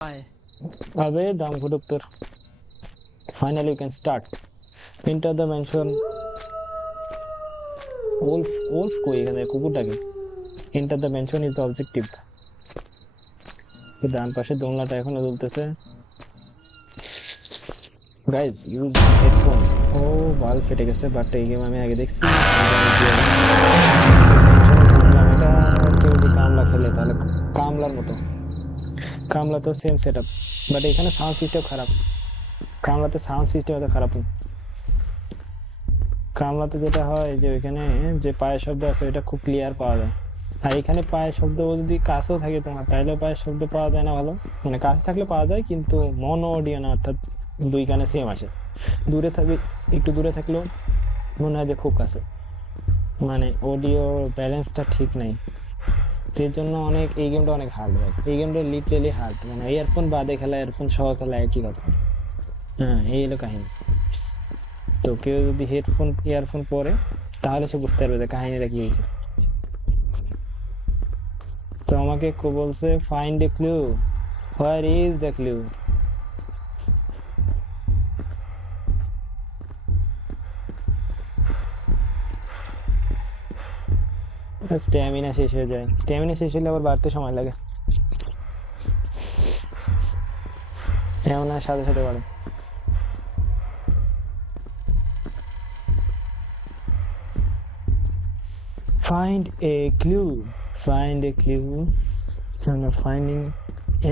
Hi. अबे दाम फुटुक তোর finally you can start enter the mention wolf কই এখানে কুকুরটাকে enter the mention is the objective তো ডান পাশে দোলনাটা এখনো দুলতেছে গাইজ ইউজ হেডফোন ও বাল ফেটে গেছে বাট এই গেম আমি আগে দেখছি এটা কেউ যদি কামলা খেলে তাহলে কামলার মতো কামলা তো সেম সেটআপ বাট এখানে সাউন্ড সিস্টেম খারাপ কামলাতে সাউন্ড সিস্টেম এত খারাপ না কামলাতে যেটা হয় যে ওইখানে যে পায়ের শব্দ আছে এটা খুব ক্লিয়ার পাওয়া যায় আর এখানে পায়ের শব্দ যদি কাছেও থাকে তোমার তাইলেও পায়ের শব্দ পাওয়া যায় না ভালো মানে কাছে থাকলে পাওয়া যায় কিন্তু মনো অডিও না অর্থাৎ দুই কানে সেম আসে দূরে থাকবে একটু দূরে থাকলেও মনে হয় যে খুব কাছে মানে অডিও ব্যালেন্সটা ঠিক নাই এর জন্য অনেক এই গেমটা অনেক হার্ড হয় এই গেমটা লিটারালি হার্ড মানে ইয়ারফোন বাদে খেলা ইয়ারফোন সহ খেলা একই কথা হ্যাঁ এই হলো কাহিনী তো কেউ যদি হেডফোন ইয়ারফোন পরে তাহলে সে বুঝতে পারবে যে কাহিনীটা কি হয়েছে তো আমাকে বলছে find a clue where is the clue stamina শেষ হয়ে যায় স্ট্যামিনা শেষ হলে আবার বাড়তে সময় লাগে এমন না সাথে সাথে বাড়ে find a clue find a clue I'm not finding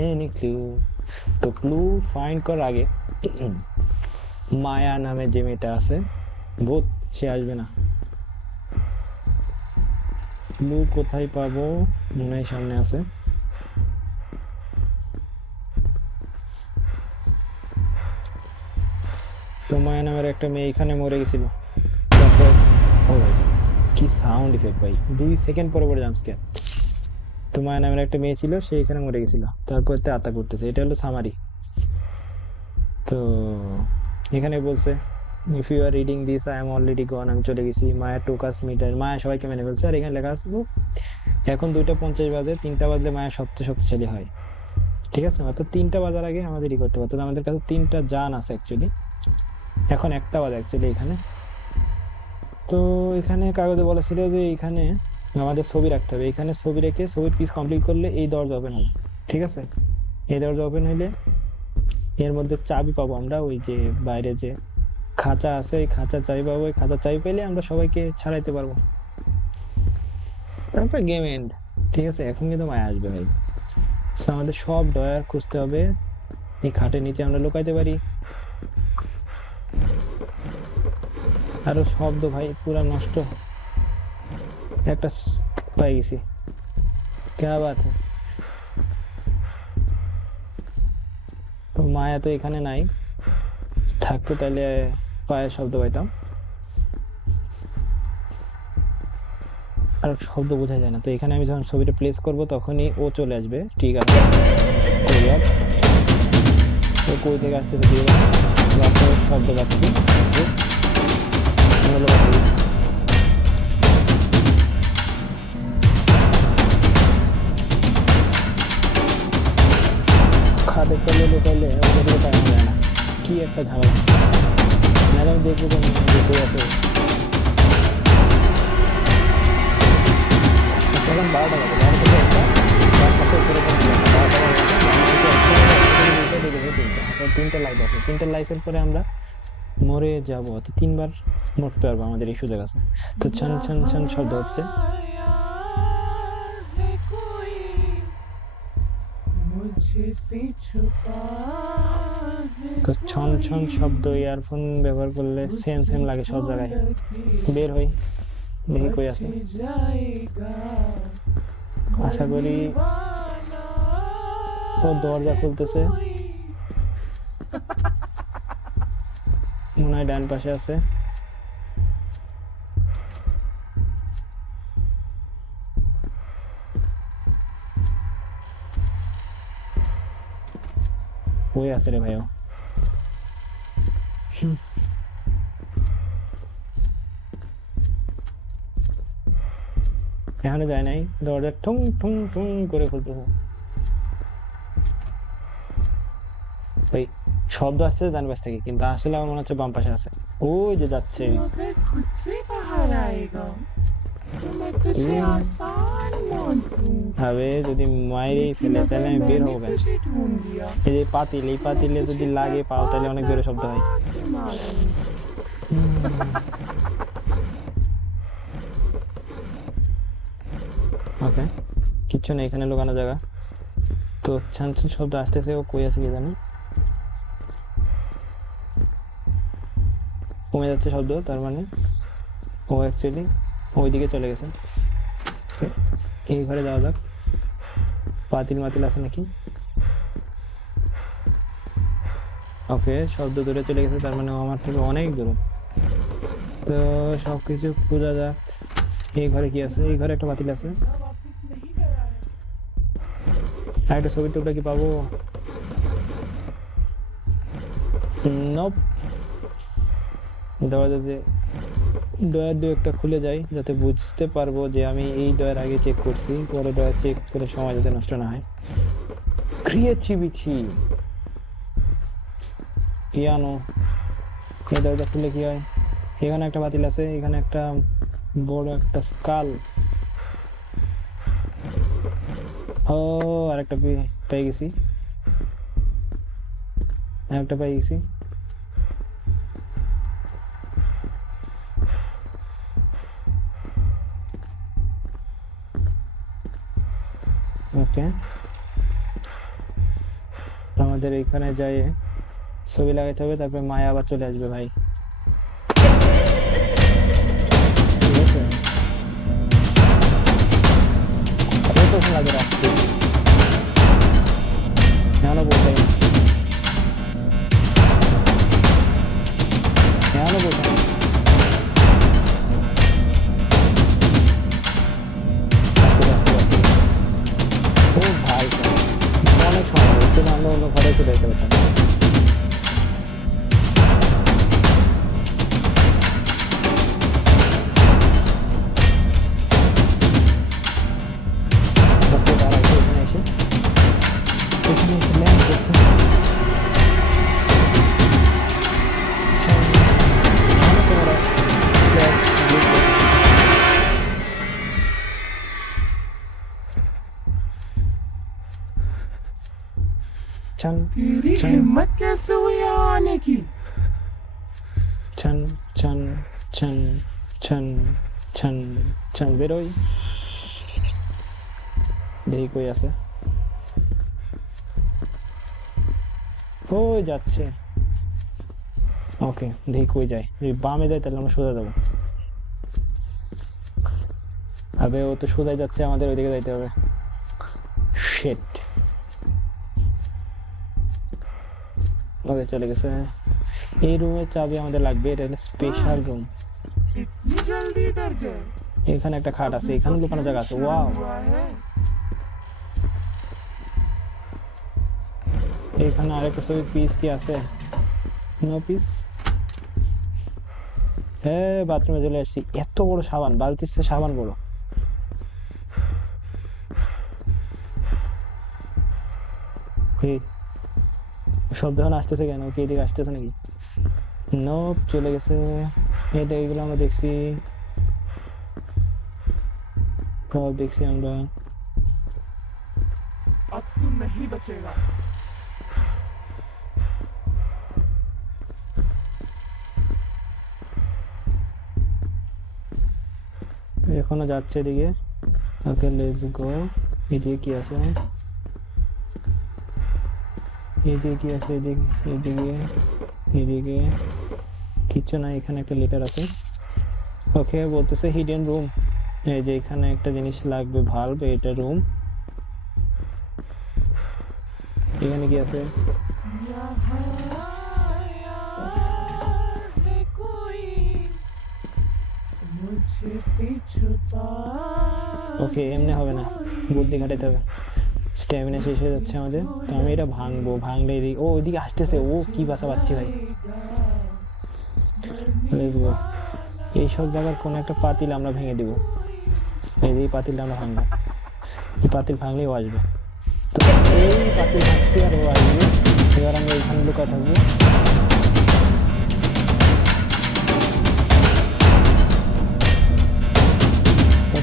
any clue তো ক্লু ফাইন্ড করার আগে মায়া নামে যে মেয়েটা আছে ভূত সে আসবে না ক্লু কোথায় পাবো মনে হয় সামনে আছে তো মায়া নামের একটা মেয়ে এখানে মরে গেছিল তারপর ও ভাই কি সাউন্ড ইফেক্ট ভাই 2 সেকেন্ড পরে পরে জাম্প স্ক্যার তো মায়া নামের একটা মেয়ে ছিল সে এখানে মরে গেছিল তারপর তে আত্মা করতেছে এটা হলো সামারি তো এখানে বলছে if you are reading this I am already gone আমি চলে গেছি মায়া টোকাস মিটার মায়া সবাইকে মেনে ফেলছে আর এখানে লেখা আছে এখন 2:50 বাজে 3টা বাজলে মায়া সবচেয়ে শক্তিশালী হয় ঠিক আছে অর্থাৎ 3টা বাজার আগে আমাদের ই করতে পারতো আমাদের কাছে 3টা জান আছে অ্যাকচুয়ালি এখন 1টা বাজে অ্যাকচুয়ালি এখানে তো এখানে কাগজে বলেছিল যে এখানে আমাদের ছবি রাখতে হবে এখানে ছবি রেখে ছবির পিস কমপ্লিট করলে এই দরজা ওপেন হবে ঠিক আছে এই দরজা ওপেন হইলে এর মধ্যে চাবি পাবো আমরা ওই যে বাইরে যে খাঁচা আছে এই খাঁচা চাবি পাবো ওই খাঁচা চাবি পেলে আমরা সবাইকে ছাড়াইতে পারবো তারপর গেম এন্ড ঠিক আছে এখন কিন্তু মায়া আসবে ভাই আমাদের সব ডয়ার খুঁজতে হবে এই খাটের নিচে আমরা লুকাইতে পারি আরো শব্দ ভাই পুরা নষ্ট একটা পাই গেছি क्या बात है তো মায়া তো এখানে নাই থাকতো তাহলে পায়ের শব্দ পাইতাম আর শব্দ বোঝা যায় না তো এখানে আমি যখন ছবিটা প্লেস করব তখনই ও চলে আসবে ঠিক আছে তো কই থেকে আসতেছে দিয়ে শব্দ পাচ্ছি খাটে তলে লুকাইলে ওদের পাওয়া যায় না কি একটা ঝামেলা ম্যাডাম দেখবো দেখে আছে এখন 12টা বাজে 3টা লাইট আছে 3টা লাইফের পরে আমরা মরে যাব তো 3বার মরতে পারবো আমাদের এই সুযোগ আছে তো ছন ছন ছন শব্দ হচ্ছে তো ছন ছন শব্দ ইয়ারফোন ব্যবহার করলে সেম সেম লাগে সব জায়গায় বের হই দেখি কই আছে আশা করি ও দরজা খুলতেছে মনে হয় ডান পাশে আছে ওই আছে রে ভাইও এখানে যায় নাই দরজা ঠুং ঠুং ঠুং করে খুলতেছে ভাই শব্দ আসছে ডান পাশ থেকে, কিন্তু আসলে আমার মনে হচ্ছে বাম পাশে আছে। ওই যে যাচ্ছে। मगर खुद से बाहर आएगा तो मैं तुझे উম, आसान मौत दूंगा। হবে যদি মাইরেই लेकिन ফেলে তাহলে अगर আমি বের मैंने হবো কেন? तुझे ढूंढ लिया এই যে পাতিল, এই तो मैं পাতিলে যদি तुझे লাগে পাও তাহলে অনেক तड़पा জোরে শব্দ হয়। तड़पा के मारूंगा। ওকে, কিচ্ছু নেই এখানে লুকানো জায়গা। তো ছান ছান শব্দ আসতেছে, ও কই আছে কি জানি। কমে যাচ্ছে শব্দ, তার মানে ও অ্যাকচুয়ালি ওইদিকে চলে গেছে। এই ঘরে যাওয়া যাক, পাতিল মাতিল আছে নাকি। ওকে, শব্দ দূরে চলে গেছে, তার মানে ও আমার থেকে অনেক দূরে। তো সবকিছু খোঁজা যাক। এই ঘরে কি আছে? এই ঘরে একটা পাতিল আছে। जिंदा वापस नहीं गया है। আর একটা ছবি টুকরা কি পাবো? নপ। দরজা যে ডয়ার দু একটা খুলে যায়, যাতে বুঝতে পারবো যে আমি এই ডয়ার আগে চেক করছি, পরে ডয়ার চেক করে সময় যাতে নষ্ট না হয়। Creativity, piano. এই দরজা খুললে কি হয়? এখানে একটা বাতিল আছে, এখানে একটা বড় একটা স্কাল। ও, আরেকটা পেয়ে গেছি, আরেকটা পেয়ে গেছি। ওকে, তো আমাদের এখানে যাই ছবি লাগাইতে হবে, তারপরে মায়া আবার চলে আসবে ভাই। ঠিক আছে, কতক্ষণ লাগে রাখতে, এখনো বলতে এখনো বলতে ও ভাই, অনেক সময় হচ্ছে, আমরা অন্য ঘরে চলে যেতে পারতাম। ওকে, দাঁড়া, এখানে এসে ল্যান্ড করছে। এখনো ক্যামেরা ফ্ল্যাশ ব্লিক করছে। छन तेरी छन हिम्मत कैसे हुई यहाँ आने की? छन छन छन छन छन छन বেরোই, দেখি কই আছে। ওই যাচ্ছে। ওকে, দেখি কই যায়। যদি বামে যায় তাহলে আমরা সোজা যাবো। আবে ও তো সোজাই যাচ্ছে, আমাদের ওইদিকে যাইতে হবে। শিট। ওকে, চলে গেছে। এই রুমের চাবি আমাদের লাগবে, এটা হলো স্পেশাল রুম। इतनी जल्दी डर गए? এখানে একটা খাট আছে, अभी এখানে तो লুকানো क्या জায়গা আছে। शुरू ওয়াও, हुआ है? এখানে আরেকটা ছবি পিস কি আছে? No peace. হ্যাঁ, বাথরুমে চলে আসছি। এত বড় সাবান, বালতির চেয়ে সাবান বড়। এই শব্দ এখন আসতেছে কেন? কি এদিকে আসতেছে নাকি? নোপ, চলে গেছে। এটা এইগুলো আমরা দেখছি, সব দেখছি আমরা। अब तू नहीं बचेगा। এখনো যাচ্ছে এদিকে। ওকে, লেটস গো। এদিকে কি আছে? এদিকে কি আছে? এদিকে এদিকে এদিকে কিচ্ছু নাই। এখানে একটা লেটার আছে। ওকে, বলতেছে হিডেন রুম। এই যে এখানে একটা জিনিস লাগবে, ভাল্ব। এটা রুম। এখানে কি আছে? यहाँ आया है कोई मुझसे छुपा ওকে, এমনি হবে না, বুদ্ধি খাটাতে হবে। স্ট্যামিনা শেষ হয়ে যাচ্ছে আমাদের, তো আমি এটা ভাঙবো। ভাঙলে এদিকে, ও ওইদিকে আসতেছে। ও কি বাসা পাচ্ছি ভাই। Let's go. এইসব জায়গার কোনো একটা পাতিল আমরা ভেঙে দিব। এই পাতিলটা আমরা ভাঙবো। এই পাতিল ভাঙলেই ও আসবে। তো এই পাতিল ভাঙছি আর ও আসবে। এবার আমরা এখানে লুকা থাকবো।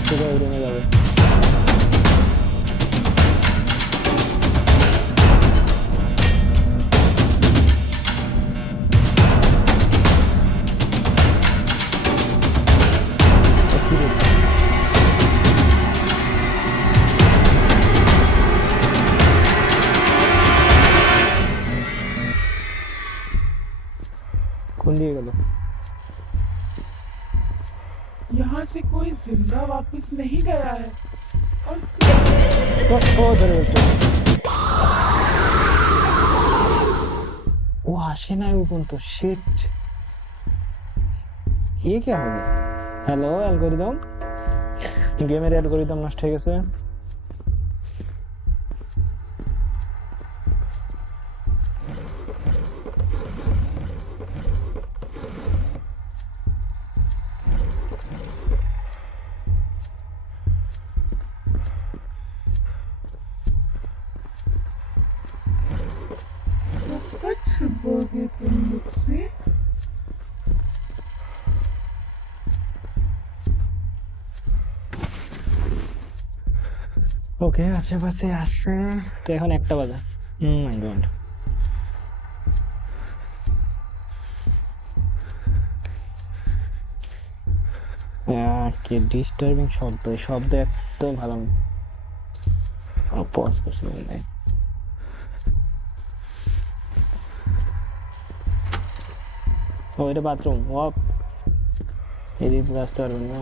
সোজা ওই রুমে যাবে। কোন দিকে গেল? यहाँ से कोई जिंदा वापस नहीं गया है और ও ধরে গেছে। ও আসে না ওই পর্যন্ত। শিট, এ কে হবে? হ্যালো অ্যালগরিদম, গেমের অ্যালগরিদম নষ্ট হয়ে গেছে। कब छुपोगे तुम मुझसे? ওকে, আশেপাশে আসে তো। এখন 1টা বাজে। মাই গড, কি ডিস্টার্বিং শব্দ। এই শব্দ একদম ভালো না। পজ করছিলাম না। ও এটা বাথরুম। ও এদিকে আসতে পারবেন না।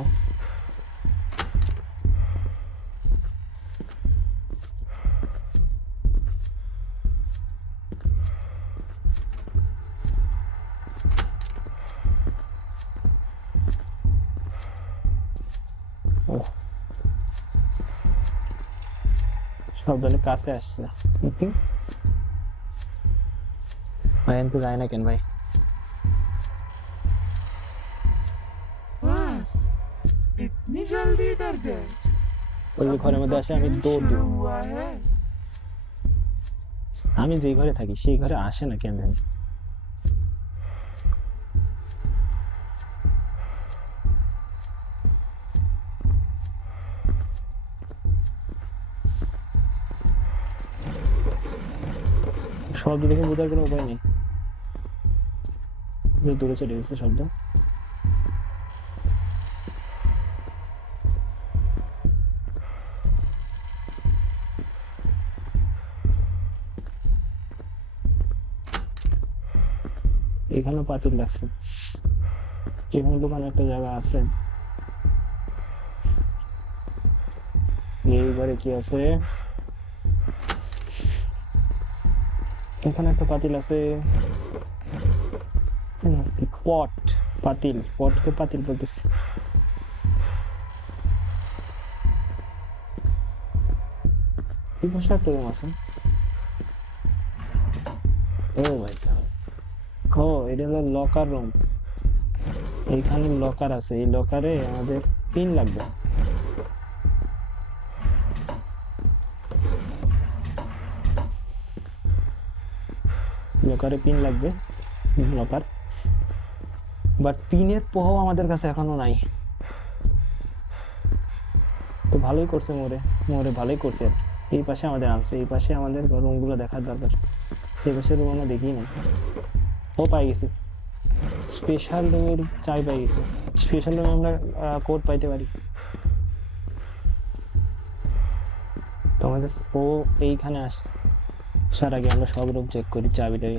শব্দটা কাছে আসছে। ভাই এনতে যায় না কেন ভাই? बस इतनी जल्दी डर गए? ওই যে ঘরের মধ্যে আসে আমি দৌড় দিব। शुरू हुआ है। আমি যেই ঘরে থাকি সেই ঘরে আসে না কেন জানি। শব্দ দেখে বোঝার কোনো উপায় নেই। দূরে চলে গেছে শব্দ। এখানে পাথর লাগছে। এখানে দোকানে একটা জায়গা আছে। এই ঘরে কি আছে? এখানে একটা পাতিল আছে। পট, পাতিল। পটকে পাতিল বলতেছি। এই পাশে একটা রুম আছে। ও ভাই সাহেব, ও এটা হলো লকার রুম। এইখানে লকার আছে। এই লকারে আমাদের পিন লাগবে। লকারে পিন লাগবে। লকার, বাট পিনের প্রভাব আমাদের কাছে এখনো নাই। তো ভালোই করছে মোরে, মোরে ভালোই করছে। এই পাশে আমাদের আনছে। এই পাশে আমাদের রুম গুলো দেখার দরকার। এই পাশে রুম আমরা দেখি না। ও পাই গেছি, স্পেশাল রুমের চাই পাই গেছি। স্পেশাল রুমে আমরা কোড পাইতে পারি। তো আমাদের ও এইখানে আসার আগে আমরা সব রুম চেক করি। চাবিটাই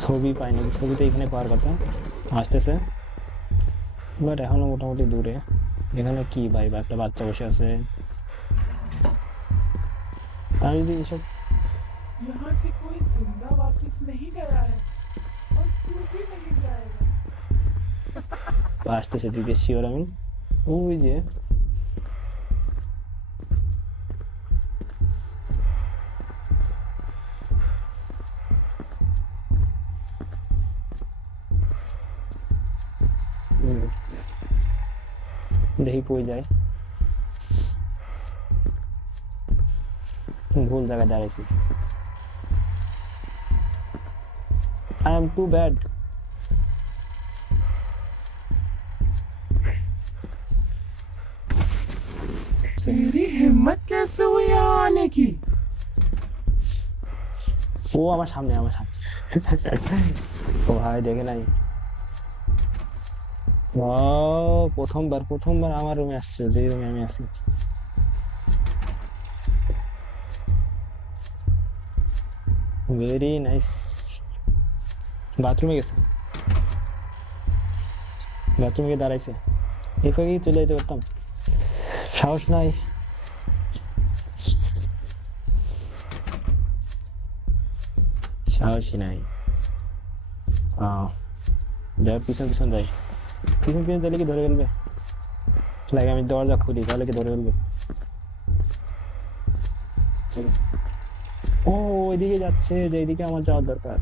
ছবি পাই নাকি। ছবি তো এখানে পাওয়ার কথা। আসতেছে, বাট এখনো মোটামুটি দূরে। এখানে কি ভাই, বা একটা বাচ্চা বসে আছে। আমি যদি এসব यहाँ से कोई जिंदा वापस नहीं गया है और तू भी नहीं जाएगा। আসতেছে দিকে শিওর আমি। ওই যে দেখি কই যায়। ভুল জায়গায় দাঁড়াইছি। I am too bad. तेरी हिम्मत कैसे हुई यहाँ आने की? ও আমার সামনে ও ভাই দেখে নাই। ও প্রথমবার আমার রুমে আসছে, যে রুমে আমি আছি। Very nice. বাথরুমে গেছে, বাথরুমে গিয়ে দাঁড়াইছে। এভাবেই চলে যেতে পারতাম, সাহস নাই। সাহসই নাই। যাই পিছন পিছন যাই, পিছন পিছন যাইলে কি ধরে ফেলবে? লাগে আমি দরজা খুলি তাহলে কি ধরে ফেলবে? ও ওইদিকে যাচ্ছে, যেদিকে আমার যাওয়ার দরকার।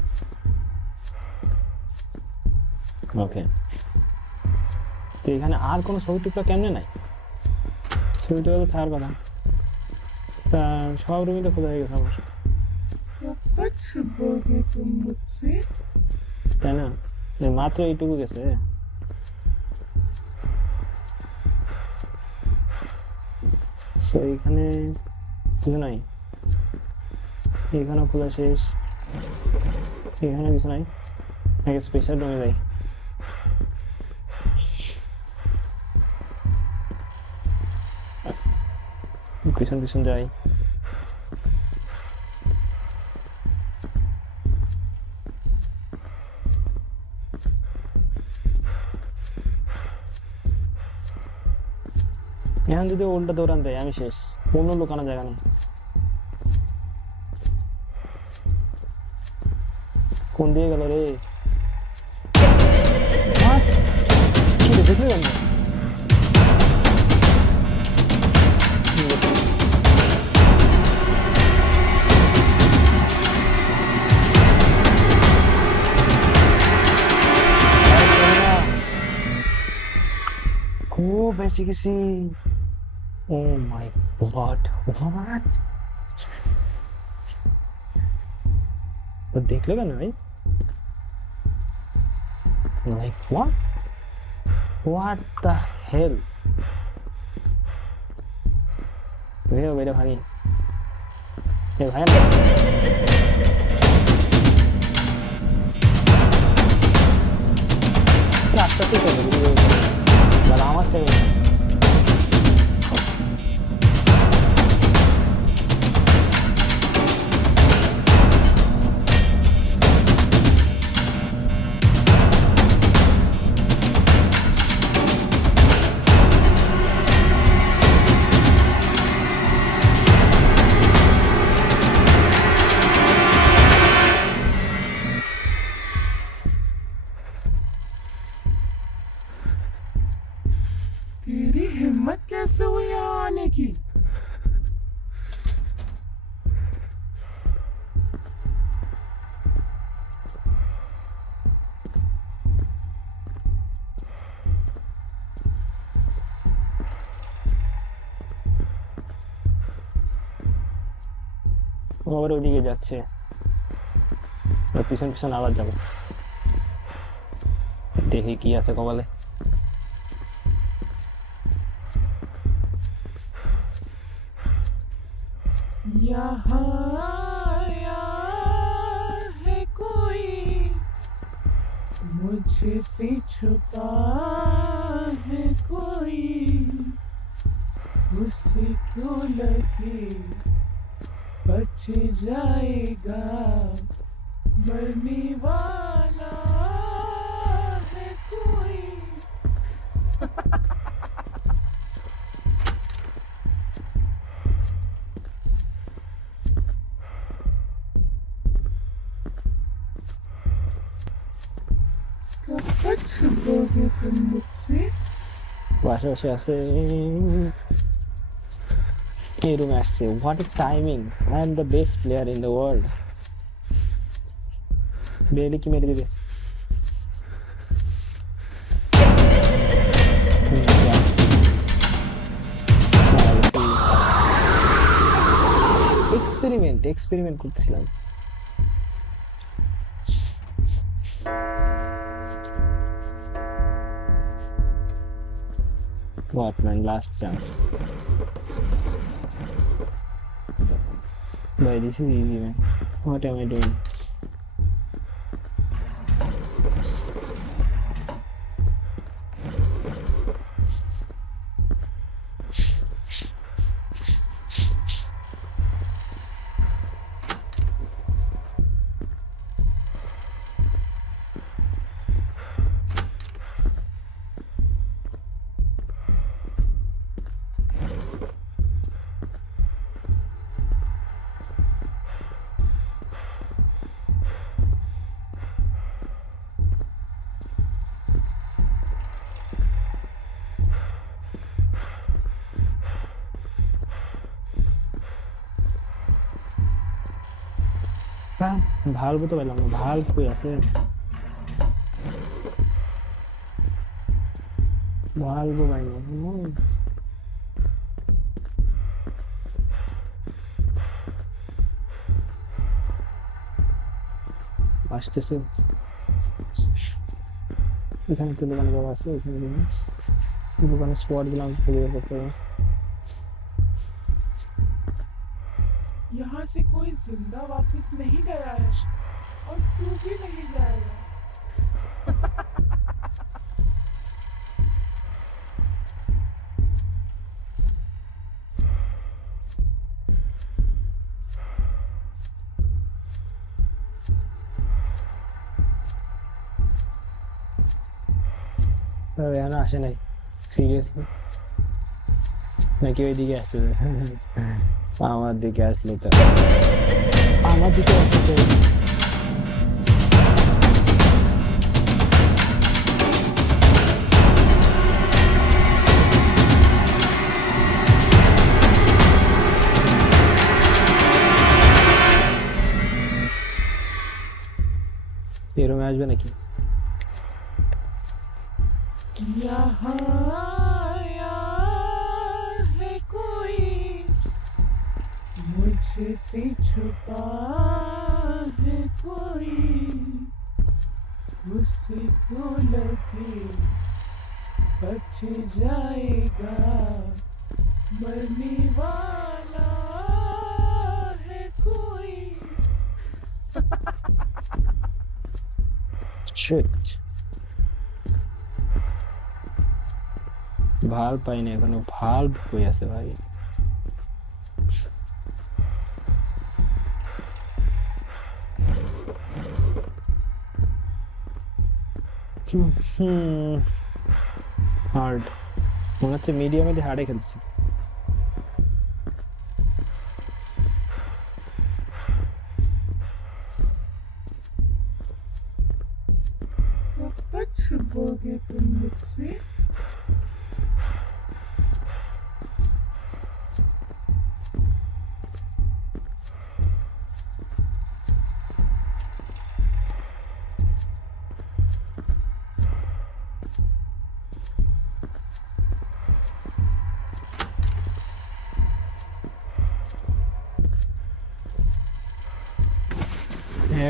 ওকে, তো এখানে আর কোনো ছবি টুকরা কেমনে নাই? ছবি টুকরা তো থাকার কথা। তা সব রুমই তো খোলা হয়ে গেছে আমার, कब तक छुपोगे तुम मुझसे? তাই না? এই মাত্র এইটুকু গেছে। So, এখানে কিছু নাই, এখানে খোলা শেষ, এখানে কিছু নাই। আগে স্পেশাল রুমে যাই। পিছন পিছন যাই। এখন যদি উল্টা দৌড়ান দেয় আমি শেষ, কোনো লুকানো জায়গা নেই। কোন দিয়ে গেল রে? What? কি রে, দেখলে কেন? ও বেঁচে গেছি। Oh my God, what? তো দেখলো কেন ভাই? Like what? What the hell? বেরো ভাই, এ ভাই না। আস্তে আস্তে করবে, আমার থেকে तेरी हिम्मत कैसे हुई यहाँ आने की? আবার ওইদিকে যাচ্ছে, পিছন পিছন আবার যাবো, দেখি কি আছে কপালে। यहाँ आया है कोई मुझसे छुपा है कोई, उसे क्यों लगे बच जाएगा, मरने वाला है कोई। कब तक छुपोगे तुम मुझसे? বাসা বাসা আছে, এই রুমে আসছে। What a timing, I am the best player in the world. বেলি কি মেরে দিবে? এক্সপেরিমেন্ট করতেছিলাম। What man, last chance. Boy, this is easy man. What am I doing? হ্যাঁ ভালভ তো পেলাম না, ভালভ কই আছে? ভালভ পাই না। আসতেছে এখানে তো দোকান বড় আছে, এখানে দোকানে স্পট দিলাম খুঁজে বের করতে হবে। यहाँ से कोई जिंदा वापस नहीं गया है और तू भी नहीं जाएगा। এখনো আসে নাই সিরিয়াসলি, নাকি ওইদিকে আসতেছে? আমার দিকে আসলে তো, আমার দিকে আসতেছে। এরকম আসবে নাকি? यहाँ आया है कोई मुझसे छुपा है कोई, उसको लगे बच जाएगा, मरने वाला है कोई। Shit. ভাল্ব পাই না এখনো, ভাল্ব কই আছে ভাই? হার্ড মনে হচ্ছে, মিডিয়ামে দিয়ে হার্ডে খেলছে। कब तक छुपोगे तुम मुझसे?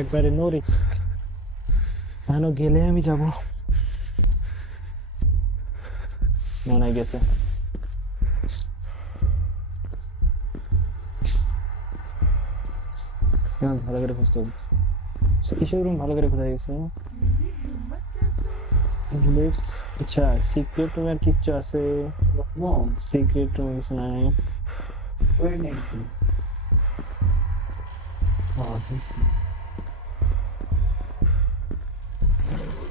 একবারে নো রিস্ক, কেন গেলে আমি যাব। মনে গেছে ভালো করে খুঁজতে হবে। কিসের রুম ভালো করে খোঁজা গেছে? मेरी हिम्मत कैसे? লিভস, আচ্ছা সিক্রেট রুমে আর কিচ্ছু আছে? সিক্রেট রুমে কিছু নাই। Where next? Oh, this.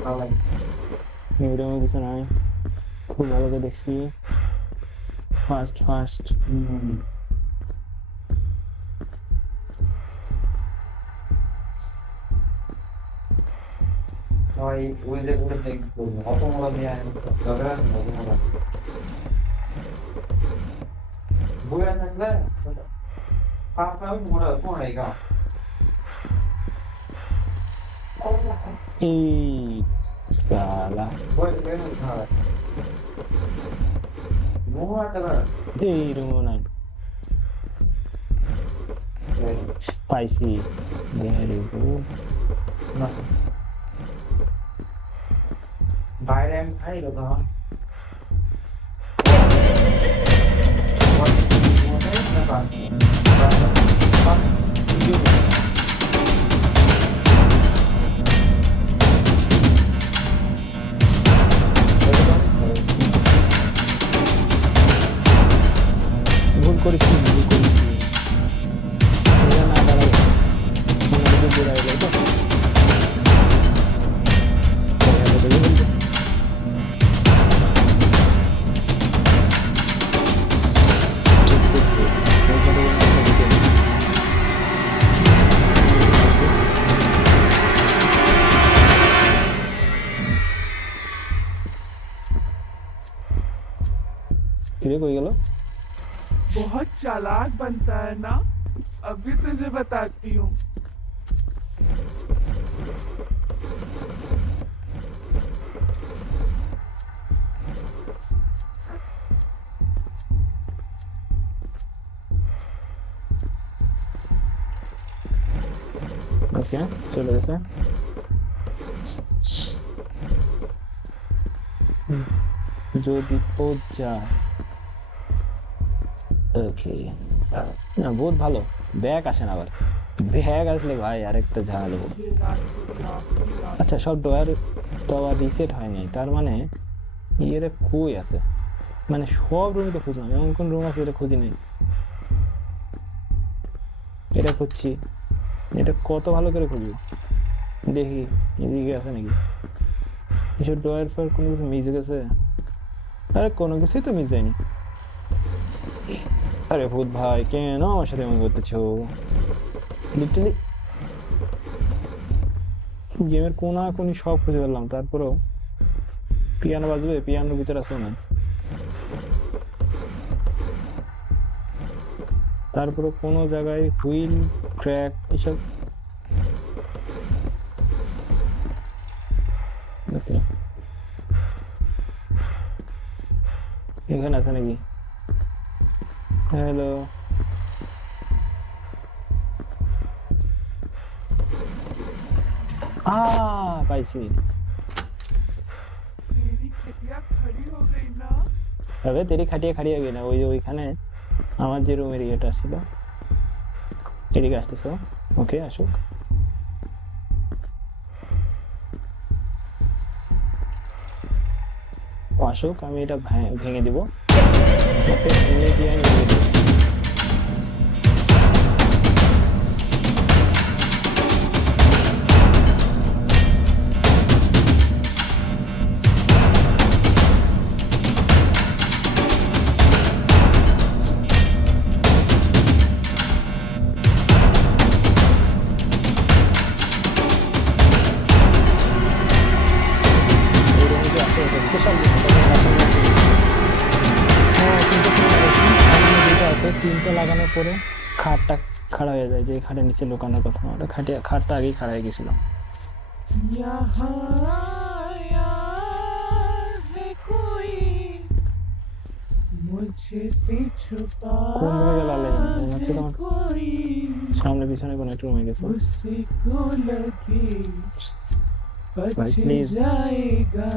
I like. এই রুমে কিছু নাই, খুব ভালো করে দেখছি। ফার্স্ট ওই ওই দেখলে দেখবো অত মোড়া দিয়ে দরকার আছে না মোড়া বইয়া থাকলে পাপা মোড়া কোনাই গা এই সালা, বই বই না খাওয়া মোড়া তারা এই রুমও নাই। পাইছি, ভেরি গুড। না বাইরে আমি খাই তো ওকে না পাস ভুল করিস নি, ভুল করিস নি। এটা না দাঁড়ায় মনে হচ্ছে বেড়ায় যায় তো এটা দেখে বলবো। ঠিক ঠিক ঠিক। ওই জায়গায় একটা দিতে হবে। কিরে কই গেল? बहुत चालाक बनता है ना। अभी तुझे बताती हूँ। ওকে চলে গেছে। যদি পৌঁছ যায় ওকে না বহুত ভালো ব্যাগ আসে না আবার ব্যাগ আসলে ভাই আরেকটা ঝাল হবো। ये रात को आखिरी रात আচ্ছা সব ডয়ার তো আবার রিসেট হয়নি তার মানে ইয়েরে কই আছে মানে সব রুমই তো খুঁজলাম এমন কোন রুম আছে এটা খুঁজি নেই এটা খুঁজছি এটা কত ভালো করে খুঁজবো দেখি এদিকে আছে নাকি এসব ডয়ার ফর কোনো কিছু মিস গেছে আরে কোনো কিছুই তো মিস যায়নি আরে ভূত ভাই কেন আমার সাথে এমন করতেছো লিটারালি গেমের কোনা কোনি সব খুঁজে পেলাম তারপরেও পিয়ানো বাজবে পিয়ানোর ভিতরে আছে না তারপরে কোনো জায়গায় হুইল ক্র্যাক এসব এখানে আছে নাকি হ্যালো পাইছি तेरी खटिया खड़ी हो गई ना। তবে তেরি খাটিয়ে খাটিয়ে গেলে ওই ওইখানে আমার যে রুমের ইয়েটা ছিল এদিকে আসতেছো ওকে আসুক আসুক আমি এটা ভেঙে দিব ওকে ভেঙে দিয়ে আমি ভেঙে দেবো তিনটা লাগানোর পরে খাটটা খাড়া হয়ে যায় যে খাটের নিচে লুকানোর কথা ওটা খাটটা আগেই খাড়া হয়ে গেছিল यहाँ आया है कोई मुझसे छुपा কোন রুমে গেল আল্লাহ জানে মনে হচ্ছে তোমার कोई সামনে পিছনে কোনো একটা রুমে গেছে उसे को लगे भाई, बच please। जाएगा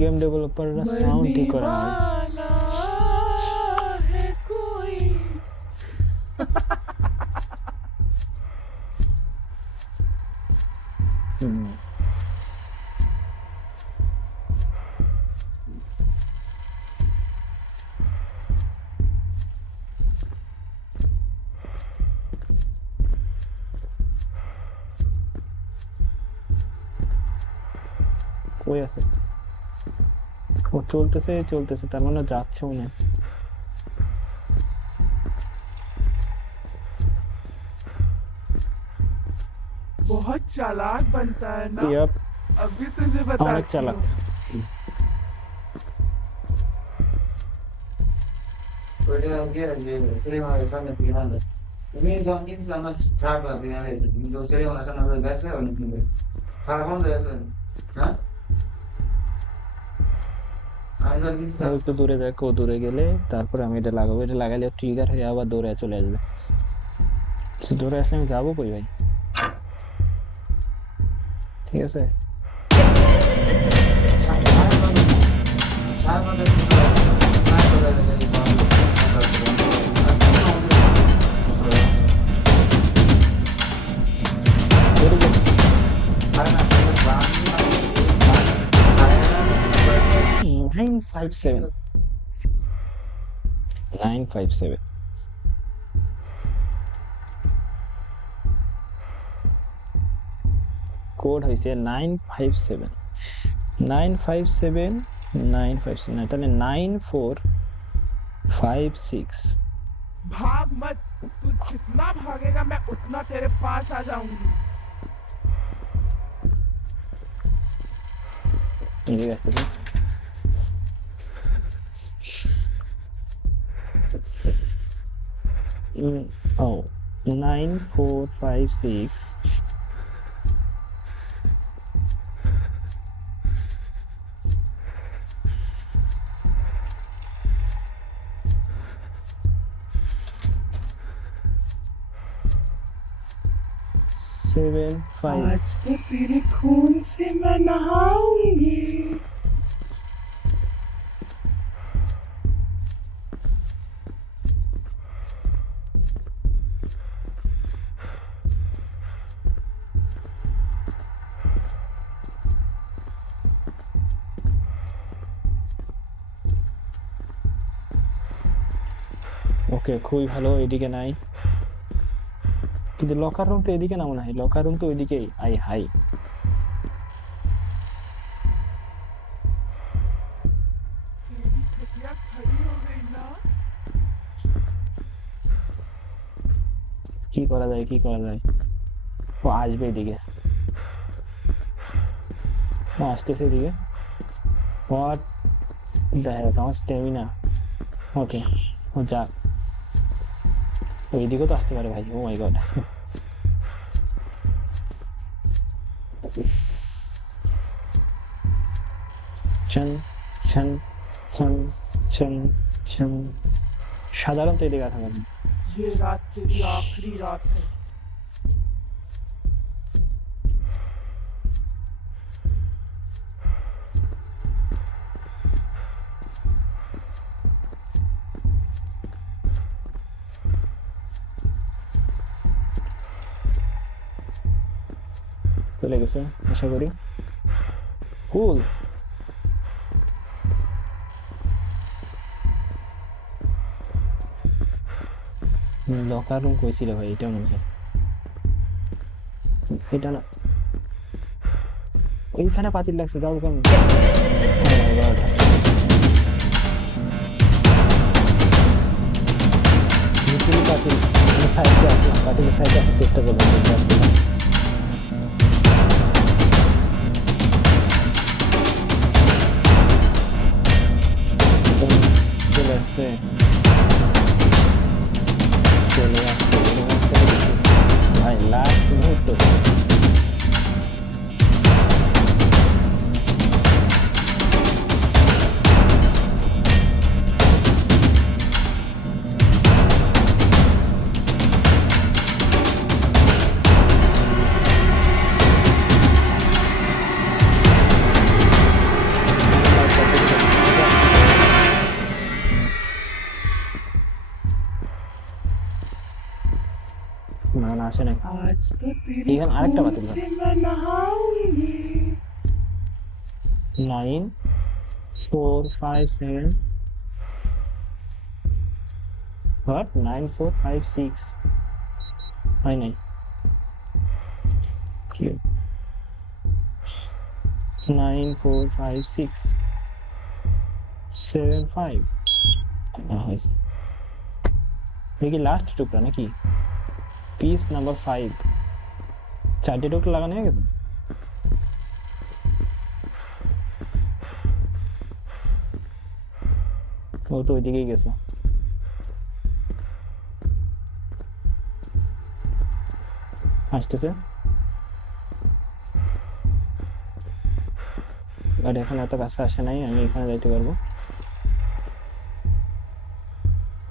গেম ডেভেলপাররা সাউন্ড ঠিক করে না वाला है कोई হুম। কই আছে ও চলতেছে চলতেছে তার মানে যাচ্ছে মনে হয়। बहुत चालाक बनता है ना। ইয়াপ अभी तुझे অনেক बताती চালাক हूँ। ওইটা কি যে সিনেমা সামনে পিয়ানো তুমি যখন কিনছিলাম না ট্রাক পিয়ানো এসে তুমি তো সিনেমা সামনে বেসে অনেক দিন ট্রাক বন্ধ আছে হ্যাঁ আমি যখন ও কিনছিলাম একটু দূরে যাক ও দূরে গেলে তারপরে আমি এটা লাগাবো এটা লাগালে ট্রিগার হয়ে আবার দৌড়ে চলে আসবে তো দৌড়ে আসলে আমি যাবো কই ভাই ঠিক আছে 957 957 কোড হয়েছে 957 957 957 তাহলে 9456 भाग मत, तू जितना भागेगा मैं उतना तेरे पास आ जाऊंगी। এদিকে আসতেছে ও 9456 75 आज तो तेरे खून से मैं नहाऊंगी। ওকে খুবই ভালো এদিকে নাই কিন্তু লকার রুম তো এদিকে না মনে হয় লকার রুম তো ওইদিকেই আই হাই तेरी खटिया खड़ी हो गई ना। কি করা যায় কি করা যায় ও আসবে এদিকে ও আসতেছে এদিকে হোয়াট দ্য হেল আমার স্ট্যামিনা ওকে ও যাক ওইদিকেও তো আসতে পারে ভাই ও মাই god chen chen chen chen chen সাধারণত এদিকে আসা যাবে ये रात तेरी आखिरी रात है। চলে গেছে আশা করি কুল লকার রুম কইছিল ভাই এটা মনে হয় এটা না ওইখানে পাতিল লাগছে যাও কেমন পাতিল সাইডে আসলাম পাতিলের সাইডে আসার চেষ্টা করলাম চলে আসছে চলে আসছে ভাই লাস্ট মুহূর্ত না না আসে নাই आज तो तेरी এখানে আরেকটা खून বাতিল से मैं नहाऊंगी। 9457 what 9456 হয় নাই কি 9456 75 হয়েছে এটা কি লাস্ট টুকরা নাকি পিস নাম্বার 5 চারটে টুকরা লাগানো হয়ে গেছে ও তো ওইদিকেই গেছে আসতেছে আর এখন এত কাছে আসে নাই আমি এখানে যাইতে পারবো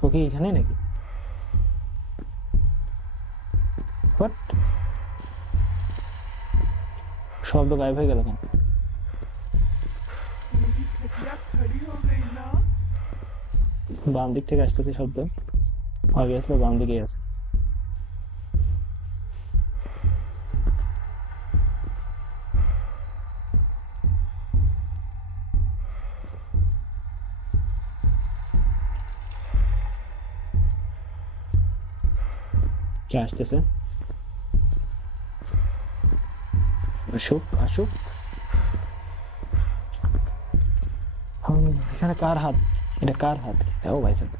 ও কি এখানে নাকি হোয়াট শব্দ গায়েব হয়ে গেল কেন तेरी खटिया खड़ी हो गई ना। বাম দিক থেকে আসতেছে শব্দ অবভিয়াসলি বাম দিকেই আছে আসতেছে, আসুক আসুক। এখানে কার হাত? এটা কার হাত? ও ভাই সাহেব,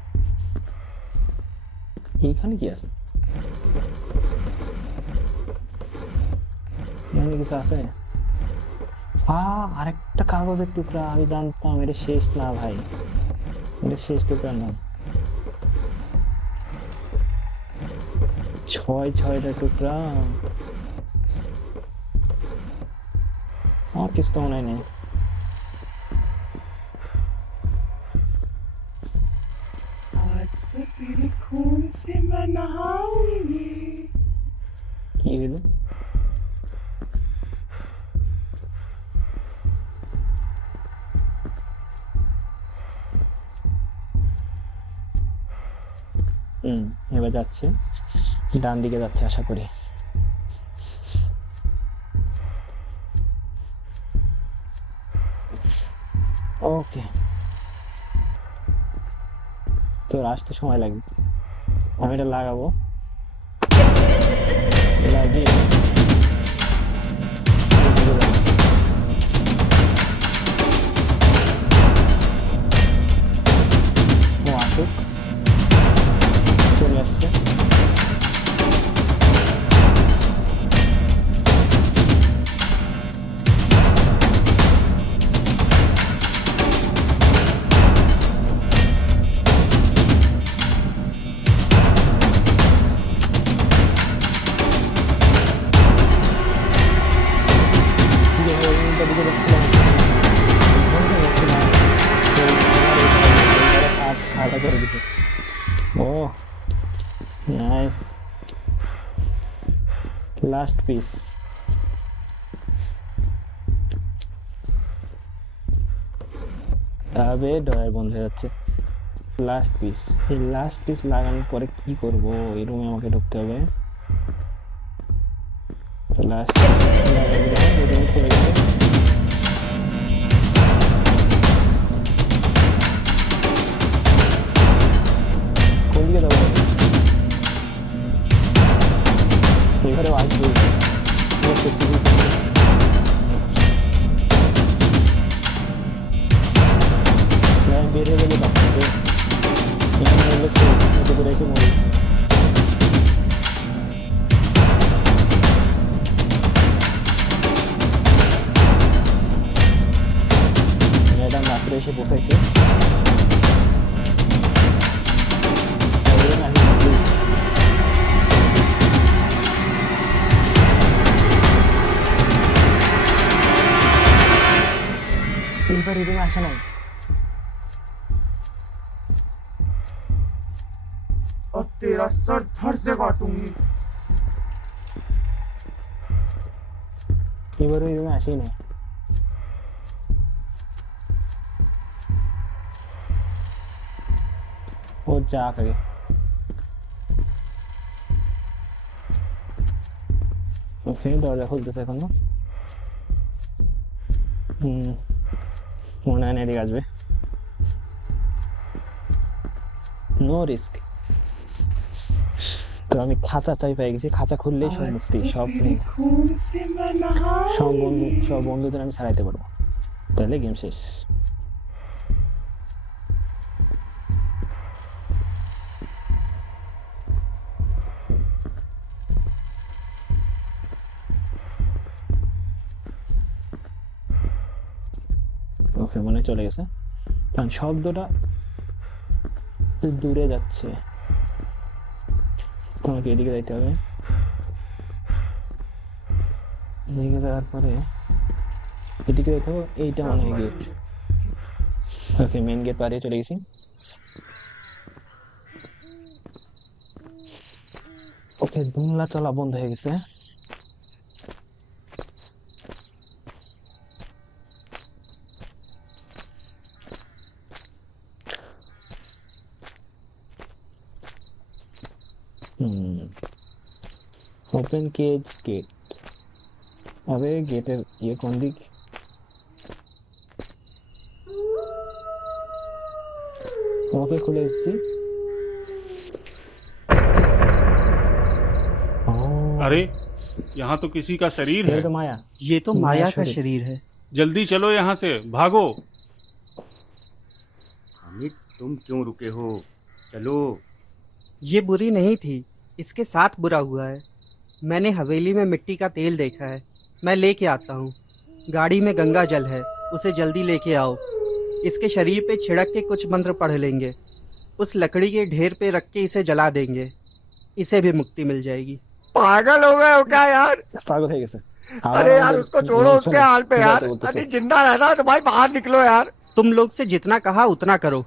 এইখানে কি আছে? এখানে কিছু আছে? আরেকটা কাগজের টুকরা, আমি জানতাম এটা শেষ না ভাই, এটা শেষ টুকরা না। 6টা টুকরা। আমার কিছু তো মনে হয় নেই। आज तो तेरे खून से मैं नहाऊंगी। কি হলো? এবার যাচ্ছে, ডান দিকে যাচ্ছে আশা করি। ওকে, তোর আসতে সময় লাগবে, আমি এটা লাগাবো, লাগিয়ে ও আসুক, চলে আসছে। ও নাইস, লাস্ট পিস। তবে ডয়ার বন্ধ হয়ে যাচ্ছে। লাস্ট পিস, এই লাস্ট পিস লাগানোর পরে কি করব? এই রুমে আমাকে ঢুকতে হবে। লাস্ট কোন দিকে যাবো? এবারে আসবে বের হয়ে গেলে বাচ্চাকে এসে মরি। ম্যাডাম রাত্রে এসে বসাইছে। এইবার রুমে আসে নাই। और तेरा सर धड़ से काटूंगी। এবার ওই রুমে আসেই নাই। ও যাক আগে। ওকে, দরজা খুলতেছে এখন না। মনে হয় না এদিকে আসবে। No risk. তো আমি খাঁচা চাই পেয়ে গেছি, খাঁচা খুললেই সব মুক্তি, সব खून से मैं नहाऊंगी। সব বন্ধুদের আমি ছাড়াইতে পারবো, তাহলে গেম শেষ। ওকে, মনে হয় চলে গেছে, কারণ শব্দটা দূরে যাচ্ছে। তোমাকে এদিকে যাইতে হবে, এদিকে যাওয়ার পরে এদিকে যাইতে হবে। এইটা মনে হয় গেট। ওকে, মেন গেট পাড়িয়ে চলে গেছি। ওকে, দুমলা চলা বন্ধ হয়ে গেছে। Open cage gate. আরে গেটের কোন দিক? ওকে, খুলে এসেছি। अरे यहाँ तो किसी का शरीर ये है। तो माया। ये तो माया माया का शरीर। शरीर है। जल्दी चलो यहाँ से, भागो। हामिद, तुम क्यों रुके हो? चलो। ये बुरी नहीं थी, इसके साथ बुरा हुआ है। मैंने हवेली में मिट्टी का तेल देखा है, मैं लेके आता हूँ। गाड़ी में गंगा जल है, उसे जल्दी लेके आओ। इसके शरीर पे छिड़क के कुछ मंत्र पढ़ लेंगे, उस लकड़ी के ढेर पे रख के इसे जला देंगे, इसे भी मुक्ति मिल जाएगी। पागल हो गए हो क्या यार? पागल है कैसे? अरे यार उसको छोड़ो उसके हाल पे यार। अरे जिंदा रहना है तो भाई बाहर निकलो यार। तुम लोग से जितना कहा उतना करो।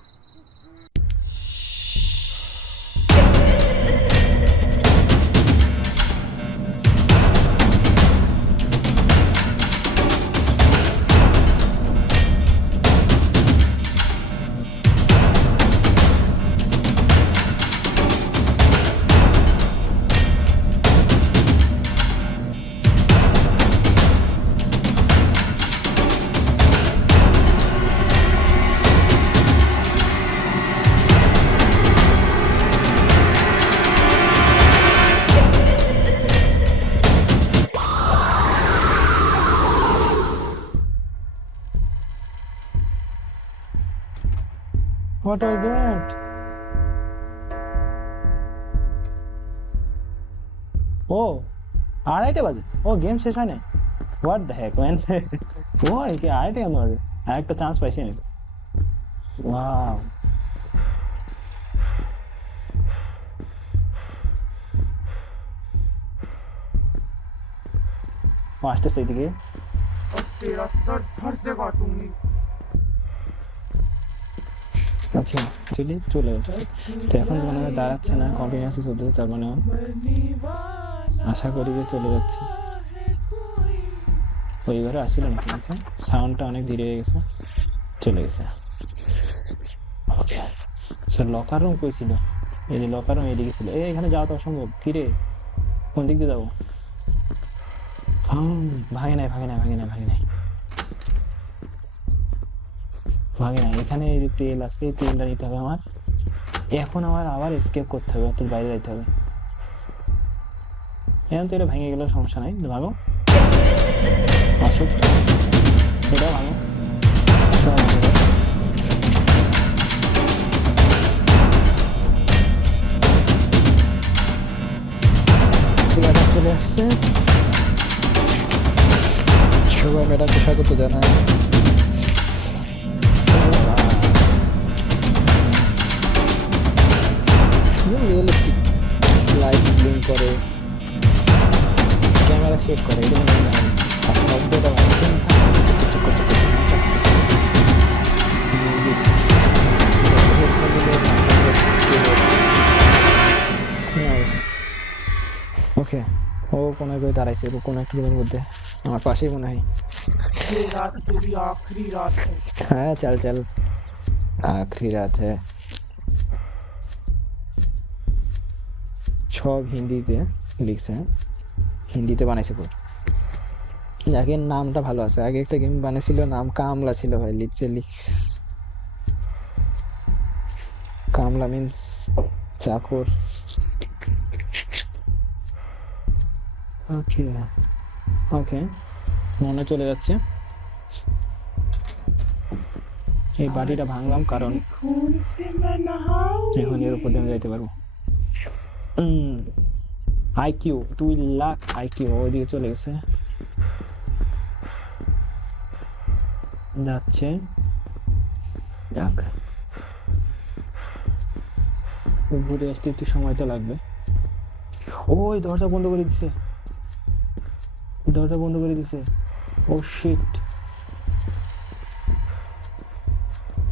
What was that? ও আড়াইটে বাজে? ও গেম শেষ হয় নাই? What the heck man? ও কি আড়াইটে কেন বাজে? আরেকটা চান্স পাইছি আমি। ওয়াও, ও আসতেছে এইদিকে। अब तेरा सर धड़ से काटूंगी। ওকে, চলে যাচ্ছে। তো এখন মনে হয় দাঁড়াচ্ছে না, কন্টিনিউয়াসলি চলতেছে, তার মানে আশা করি যে চলে যাচ্ছে। ওই ঘরে আসছিল নাকি? ওকে, সাউন্ডটা অনেক ধীরে হয়ে গেছে, চলে গেছে। ওকে, সে লকার রুম কই ছিল? এই যে লকার রুম এদিকে ছিল। এখানে যাওয়া তো অসম্ভব। কি রে, কোন দিক দিয়ে যাবো? ভাঙে নাই। এখানে এই যে তেল আছে, এই তেলটা নিতে হবে আমার। এখন আমার আবার এসকেপ করতে হবে, তোর বাইরে যাইতে হবে। এখন তো এটা ভেঙে গেলেও সমস্যা নাই, ভাগো। আসুক, এটা ভাগো। চলে আসছে সবাই, ম্যাডামকে স্বাগত জানাই। রিয়েলিস্টিক লাইট ব্লিঙ্ক করে, ক্যামেরা সেট করে, এটা মনে হয় আর শব্দটা ওকে। ও কোনো জায়গায় দাঁড়াইছে, কোনো একটা রুমের মধ্যে, আমার পাশেই মনে হয়। ये रात तेरी आखिरी रात है। হ্যাঁ, চল আখরি রাত হ্যাঁ। সব হিন্দিতে লিখছে, হিন্দিতে বানাইছে পুরো। আগে নামটা ভালো আছে, আগে একটা গেম বানাইছিল, নাম কামলা ছিল ভাই, লিটারালি কামলা মিন্স চাকর। ওকে, মনে চলে যাচ্ছে। এই বাড়িটা ভাঙলাম কারণ खून से मैं नहाऊं। এখন এর উপর দিয়ে আমি যাইতে পারবো। আইকিউ 2 লাখ আইকিউ ওইদিকে চলে গেছে, যাচ্ছে। যাক, ঘুরে আসতে একটু সময় তো লাগবে। ওই দরজা বন্ধ করে দিছে, ও শিট।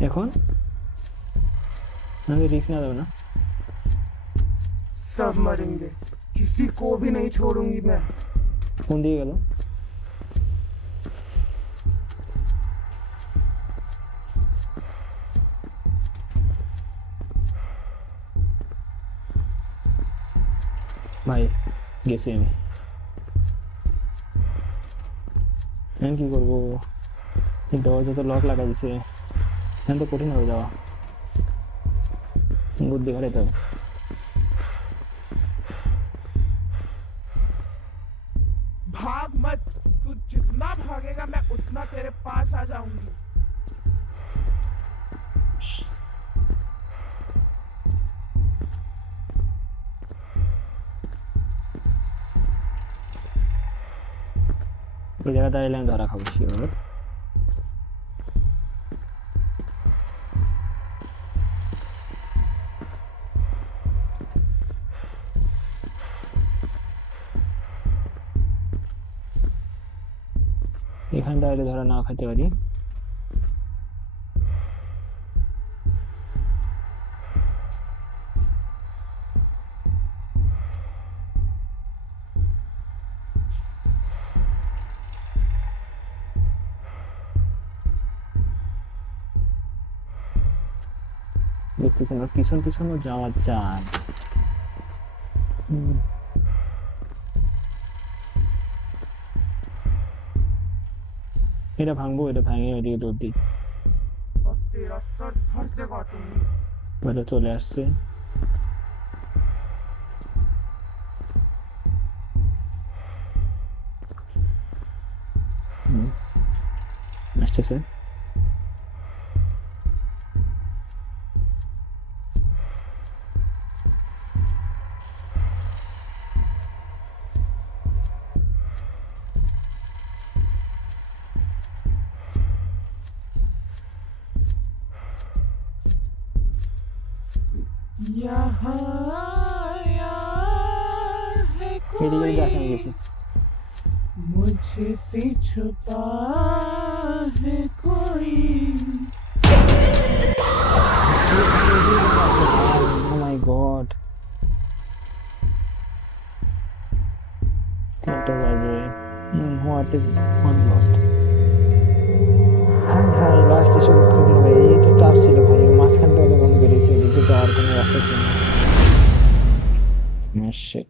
এখন আমি রিস্ক না দেবো না। सब मरेंगे, किसी को भी नहीं छोड़ूंगी मैं। কোন দিকে গেল? ভাই গেছি আমি। এখন কি করবো? দরজা তো লক লাগাই দিছে, এখন তো কঠিন হয়ে যাওয়া, বুদ্ধি খাটাইতে হবে। भाग मत, तू जितना भागेगा मैं उतना तेरे पास आ जाऊंगी। এই জায়গা দাঁড়াইলে আমি ধরা খাবো শিওর। এখানে দাঁড়াইলে ধরা নাও খেতে পারি। দেখতেছেন ওর পিছন পিছনও যাওয়া যায়। এটা ভাঙবো, এটা ভাঙে ওইদিকে দৌড় দিই। और तेरा सर धड़ से काटूंगी। ওটা চলে আসছে। আসতেছে। यहाँ यार है এদিকে গাছ আমি कोई গেছি। मुझे से छुपा है कोई। Oh my god, 3টা বাজে। what a fun lost। Hi last এসে খুব ভাই, এই তো টাফ ছিল ভাই, মাঝখানটা বন্ধ করে দিয়েছে, এদিকে যাওয়ার কোনো রাস্তা ছিল না। Shit.